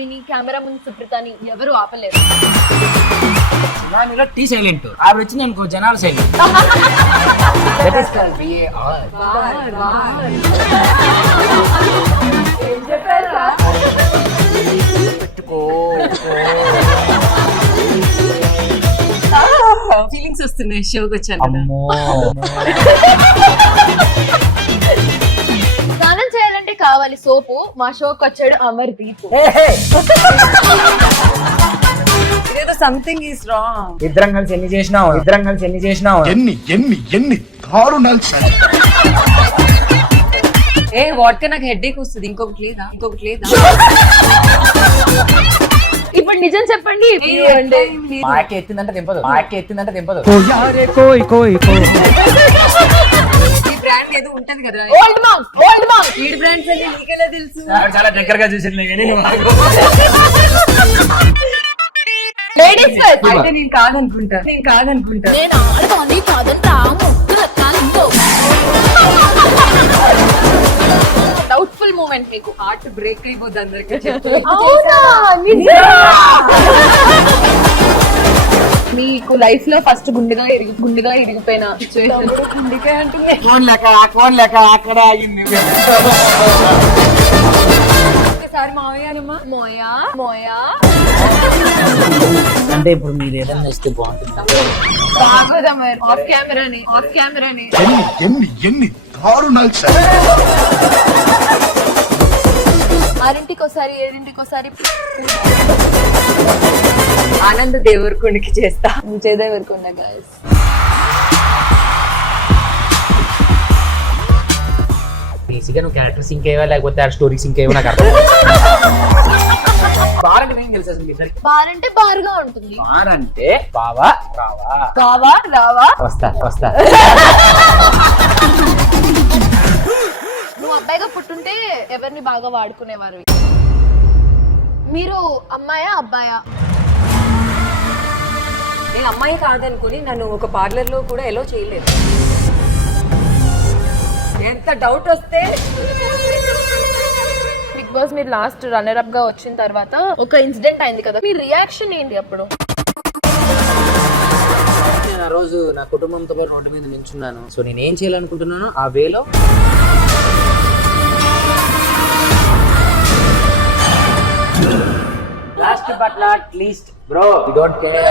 మమ్మీని కెమెరా ముందు సుప్రీతని ఎవరు ఆపలేరు. మీలో టీ సైలెంట్, ఆవిడ వచ్చింది అనుకో జనాలు సైలెంట్. ఫీలింగ్స్ వస్తున్నాయి షోకి వచ్చాను కదా. స్నానం చేయాలంటే కావాలి సోపు. మా షోకి వచ్చాడు అమర్దీప్. Something is wrong. ఇద్దరం కలిసి ఎన్ని చేసినావు ఎన్ని దారుణాలు. ఏ వాట్కా నాకు హెడ్ఏక్ వస్తుంది. ఇంకొకటి లేదా? ఇప్పుడు నిజం చెప్పండి. మాకే ఎత్తిందంటే దింపదు. ఈ బ్రాండ్ ఏదో ఉంటది కదా. ఓల్డ్ మాంక్ ఈ బ్రాండ్స్ అన్ని నీకెలా తెలుసు? చాలా దగ్గరగా చూసింది కానీ లేడీస్ ఫస్ట్. అయితే నేను కాదనుకుంటా. నేను ఆడదాన్ని కాదంటా డౌట్ఫుల్ మూమెంట్. మీకు హార్ట్ బ్రేక్ అయిపోద్ది అందరికి చెప్పి. అవునా? మీకు లైఫ్ లో ఫస్ట్ గుండెగా ఇరిగిపోయిన సిచ్యువేషన్. గుండెకాయ అంటుంది. కోన్ లేక అక్కడ ఆగింది. ఒకసారి మావయ్యనమ్మా మోయా అంటే ఇప్పుడు మీరు ఏదైనా ఇస్తే బాగుంటుంది. బాగోదా మరి? ఆఫ్ కెమెరాని ఎన్ని దారుణాలు. 6ంటికోసారి 7ంటికోసారి ఆనంద్ దేవరకొండకి చేస్తా. చేదేవరకొండ గైస్. బేసిక్గా నువ్వు క్యారెక్టర్ సింక్ అయ్యవా లేకపోతే ఆ స్టోరీ సింక్ అయ్యవా నాకు అర్థం. బార్ అంటే ఏం తెలుసు అసలు ఇద్దరికి? బార్ అంటే బారుగా ఉంటుంది. బార్ అంటే బావా రావా వస్తా. నువ్వు అబ్బాయిగా పుట్టుంటే ఎవరిని బాగా వాడుకునేవారు? మీరు అమ్మాయా అబ్బాయా? నేను అమ్మాయి కాదనుకుని నన్ను ఒక పార్లర్ లో కూడా ఎలో చేయలేదు. ఎంత డౌట్ వస్తే బిగ్ బాస్ మీరు లాస్ట్ రన్నర్ అప్ గా వచ్చిన తర్వాత ఒక ఇన్సిడెంట్ అయింది కదా, మీ రియాక్షన్ ఏంటి అప్పుడు? నేను ఆ రోజు నా కుటుంబంతో పాటు రోడ్డు మీద నిల్చున్నాను. సో నేను ఏం చేయాలనుకుంటున్నాను ఆ వేలో last but not least bro, you don't care.